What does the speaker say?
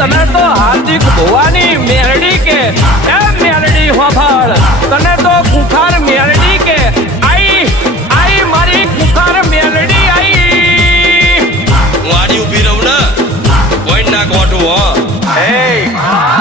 તને તો હાર્દિક ભુવાની મેરડી કે એ મેરડી હોભળ તને તો કુખાર મેરડી કે આઈ આઈ મારી કુખાર મેરડી આઈ વાડી ઊભી રહું ને કોઈ ના કોઠું હો એ